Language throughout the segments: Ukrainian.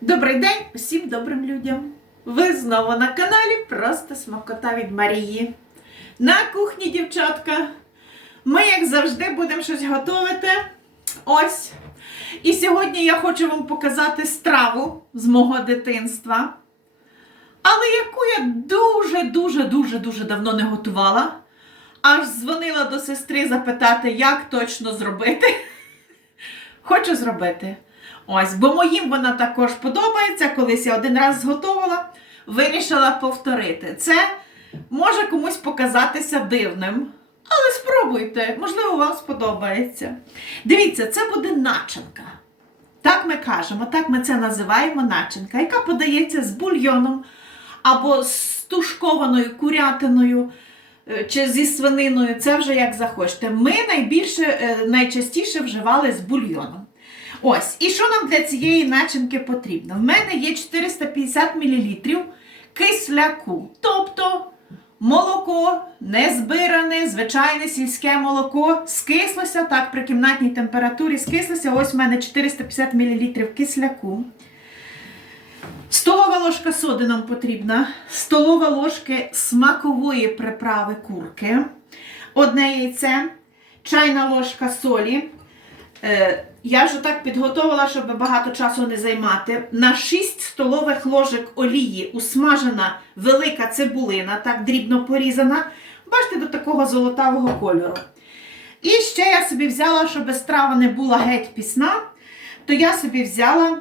Добрий день усім добрим людям! Ви знову на каналі Просто Смакота від Марії. На кухні, дівчатка. Ми, як завжди, будемо щось готувати. Ось. І сьогодні я хочу вам показати страву з мого дитинства. Але яку я дуже-дуже-дуже-дуже давно не готувала. Аж дзвонила до сестри запитати, як точно зробити. Хочу зробити. Ось, бо моїм вона також подобається. Колись я один раз зготувала, вирішила повторити. Це може комусь показатися дивним. Але спробуйте, можливо, вам сподобається. Дивіться, це буде начинка. Так ми кажемо, так ми це називаємо начинка, яка подається з бульйоном або з тушкованою курятиною е, чи зі свининою. Це вже як захочете. Ми найбільше, е, найчастіше вживали з бульйоном. Ось, і що нам для цієї начинки потрібно? В мене є 450 мл кисляку, тобто молоко, незбиране, звичайне сільське молоко, скислося, так, при кімнатній температурі скислося. Ось в мене 450 мл кисляку. Столова ложка соди нам потрібна, столова ложка смакової приправи курки, одне яйце, чайна ложка солі. Я вже так підготувала, щоб багато часу не займати. На 6 столових ложок олії усмажена велика цибулина, так дрібно порізана. Бачите, до такого золотавого кольору. І ще я собі взяла, щоб страва не була геть пісна, то я собі взяла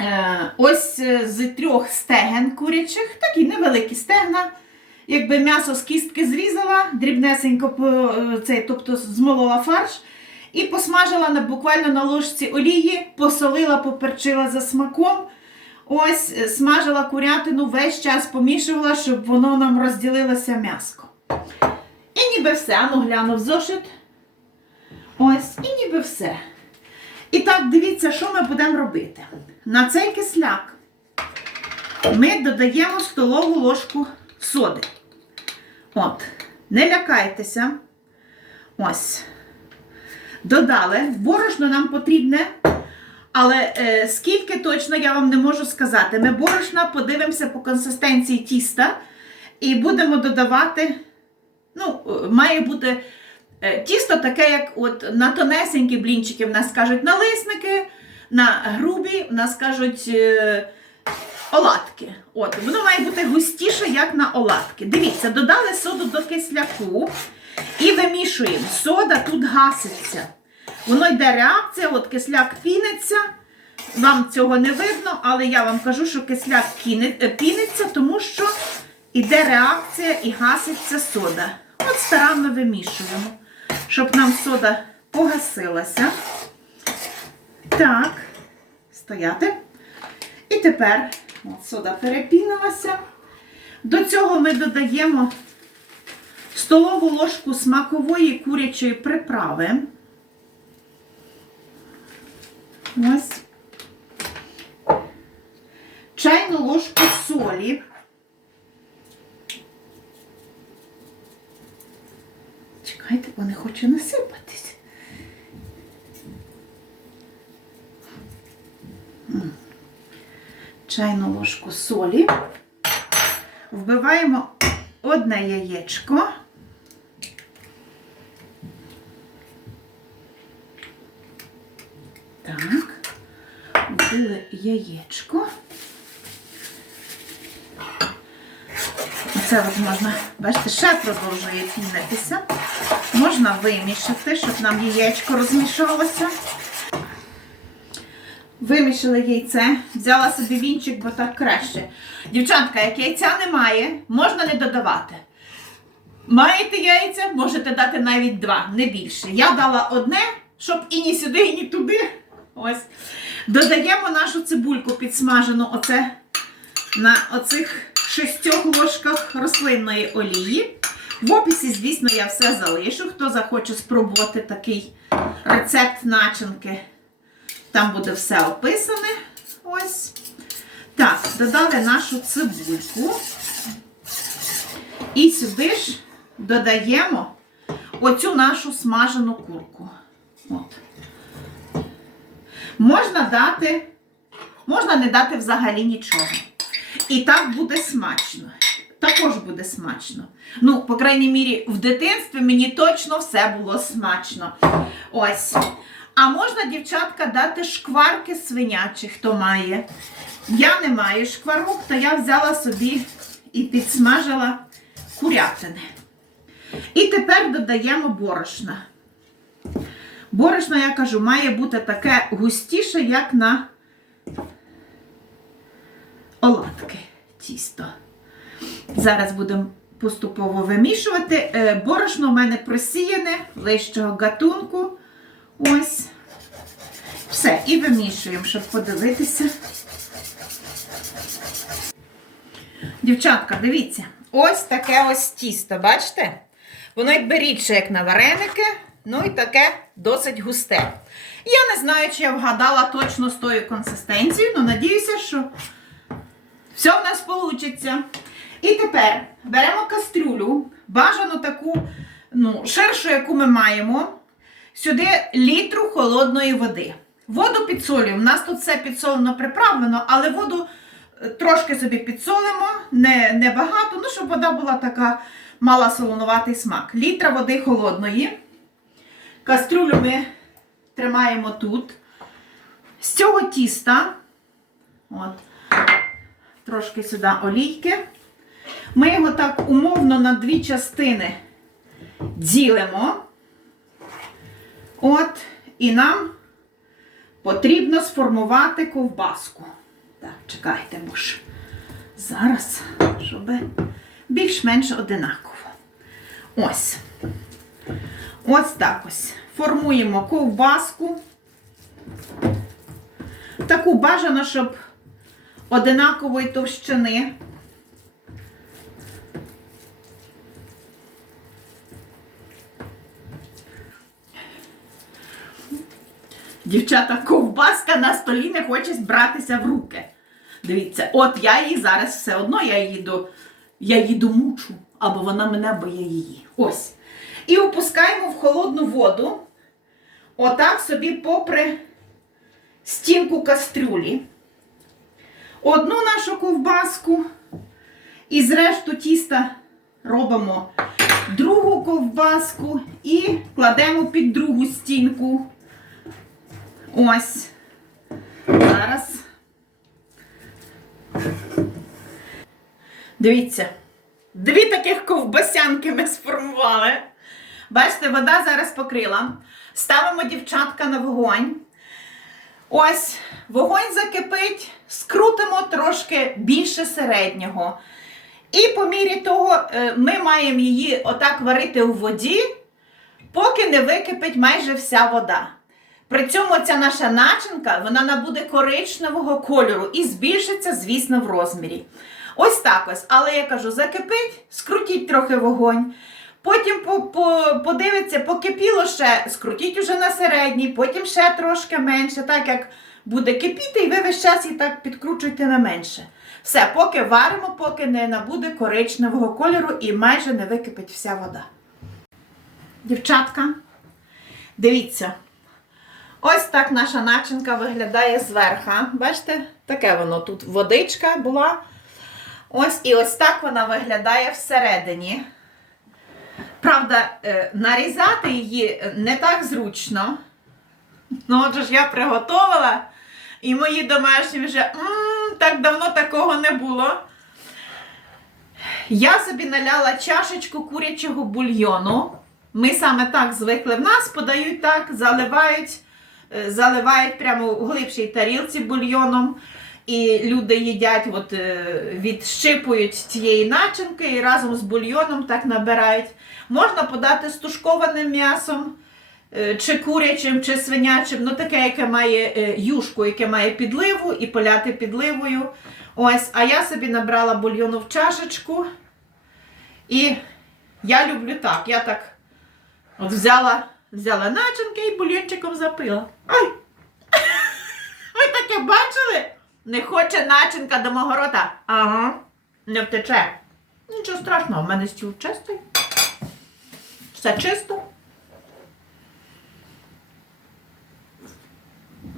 е, ось е, з трьох стеген курячих, такі невеликі стегна. Якби м'ясо з кістки зрізала, дрібнесенько е, цей, тобто змолола фарш. І посмажила на, буквально на ложці олії, посолила, поперчила за смаком. Ось е, смажила курятину, весь час помішувала, щоб воно нам розділилося м'яско. І ніби все. Ну, глянув зошит. Ось, і ніби все. І так, дивіться, що ми будемо робити. На цей кисляк ми додаємо столову ложку соди. От, не лякайтеся. Ось. Додали. Борошно нам потрібне, але е, скільки точно я вам не можу сказати. Ми борошна подивимося по консистенції тіста і будемо додавати. Ну, е, має бути е, тісто таке, як от на тонесенькі блінчики в нас кажуть налисники, на грубі в нас кажуть е, оладки. От, воно має бути густіше, як на оладки. Дивіться, додали соду до кисляку. І вимішуємо. Сода тут гаситься. Воно йде реакція, от кисляк піниться. Вам цього не видно, але я вам кажу, що кисляк е, піниться, тому що йде реакція і гаситься сода. От старанно вимішуємо, щоб нам сода погасилася. Так, стояти. І тепер от сода перепінилася. До цього ми додаємо столову ложку смакової курячої приправи. Ось. Чайну ложку солі. Чекайте, бо не хочу насипатись. Чайну ложку солі. Вбиваємо одне яєчко. Так, вбили яєчко. Оце от можна, бачите, ще продовжує пінитися. Можна вимішати, щоб нам яєчко розмішалося. Вимішали яйце, взяла собі вінчик, бо так краще. Дівчатка, як яйця немає, можна не додавати. Маєте яйця, можете дати навіть два, не більше. Я дала одне, щоб і ні сюди, і ні туди. Ось. Додаємо нашу цибульку підсмажену оце на оцих шістьох ложках рослинної олії. В описі, звісно, я все залишу. Хто захоче спробувати такий рецепт начинки, там буде все описане. Ось. Так, додали нашу цибульку. І сюди ж додаємо оцю нашу смажену курку. От. Можна дати можна не дати взагалі нічого. І так буде смачно. Також буде смачно. Ну, по крайній мірі, в дитинстві мені точно все було смачно. Ось. А можна, дівчатка, дати шкварки свинячих, хто має. Я не маю шкварок, то я взяла собі і підсмажила курятини. І тепер додаємо борошна. Борошно, я кажу, має бути таке густіше, як на оладки тісто. Зараз будемо поступово вимішувати. Е, Борошно в мене просіяне вищого гатунку. Ось. Все, і вимішуємо, щоб подивитися. Дівчатка, дивіться, ось таке ось тісто, бачите? Воно якби рідше, як на вареники, ну і таке досить густе. Я не знаю, чи я вгадала точно з тою консистенцією, але надіюся, що все в нас вийде. І тепер беремо кастрюлю, бажану таку, ну, ширшу, яку ми маємо. Сюди літру холодної води. Воду підсолюємо. У нас тут все підсолено приправлено, але воду е, трошки собі підсолимо, не, не багато, ну, щоб вода була така, мала солонуватий смак. Літра води холодної. Кастрюлю ми тримаємо тут. З цього тіста, от, трошки сюди олійки. Ми його так умовно на дві частини ділимо. От, і нам потрібно сформувати ковбаску. Так, чекайте, бо зараз, щоб більш-менш одинаково. Ось. Ось так ось. Формуємо ковбаску. Таку бажано, щоб одинакової товщини. Дівчата, ковбаска на столі не хоче братися в руки. Дивіться, от я її зараз все одно я її до, я її домучу, або вона мене, бо я її. Ось. І опускаємо в холодну воду, отак собі попри стінку кастрюлі. Одну нашу ковбаску. І зрешту тіста робимо другу ковбаску і кладемо під другу стінку. Ось. Зараз. Дивіться, дві таких ковбасянки ми сформували. Бачите, вода зараз покрила. Ставимо дівчатка на вогонь. Ось, вогонь закипить, скрутимо трошки більше середнього. І по мірі того е, ми маємо її отак варити у воді, поки не википить майже вся вода. При цьому ця наша начинка вона набуде коричневого кольору і збільшиться, звісно, в розмірі. Ось так ось. Але я кажу, закипить, скрутіть трохи вогонь. Потім по, по, подивиться, покипіло ще, скрутіть уже на середній, потім ще трошки менше, так як буде кипіти, і ви весь час її так підкручуйте на менше. Все, поки варимо, поки не набуде коричневого кольору і майже не википить вся вода. Дівчатка, дивіться. Ось так наша начинка виглядає зверху. Бачите, таке воно тут водичка була. Ось і ось так вона виглядає всередині. Правда, е, нарізати її не так зручно. Ну, отже ж я приготувала, і мої домашні вже «Ммм, так давно такого не було. Я собі наляла чашечку курячого бульйону. Ми саме так звикли. В нас подають так, заливають, е, заливають прямо в глибшій тарілці бульйоном. І люди їдять, от, е, відщипують цієї начинки і разом з бульйоном так набирають. Можна подати з тушкованим м'ясом, е, чи курячим, чи свинячим, ну таке, яке має е, юшку, яке має підливу, і поляти підливою. Ось, А я собі набрала бульйону в чашечку. І я люблю так. Я так от взяла, взяла начинки і бульйончиком запила. Ай! Ви таке бачили? Не хоче начинка до мого рота. Ага, не втече. Нічого страшного, в мене стіл чистий. Все чисто.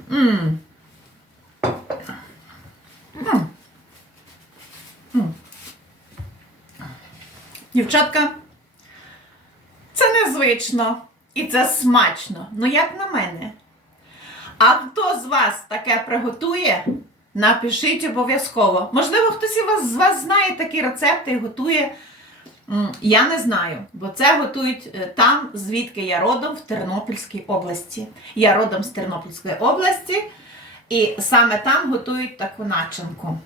Ммм. Дівчатка, це незвично і це смачно, ну як на мене. А хто з вас таке приготує? Напишіть обов'язково. Можливо, хтось з вас знає такі рецепти і готує. Я не знаю, бо це готують е, там, звідки я родом в Тернопільській області. Я родом з Тернопільської області, і саме там готують таку начинку.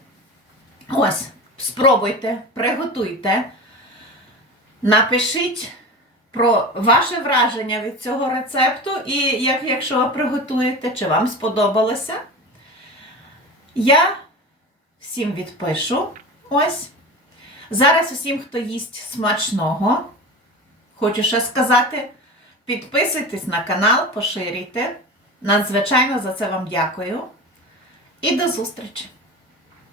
Ось, спробуйте, приготуйте. Напишіть про ваше враження від цього рецепту, і як, якщо ви приготуєте, чи вам сподобалося. Я всім відпишу. Ось. Зараз усім, хто їсть смачного, хочу ще сказати, підписуйтесь на канал, поширюйте. Надзвичайно за це вам дякую. І до зустрічі!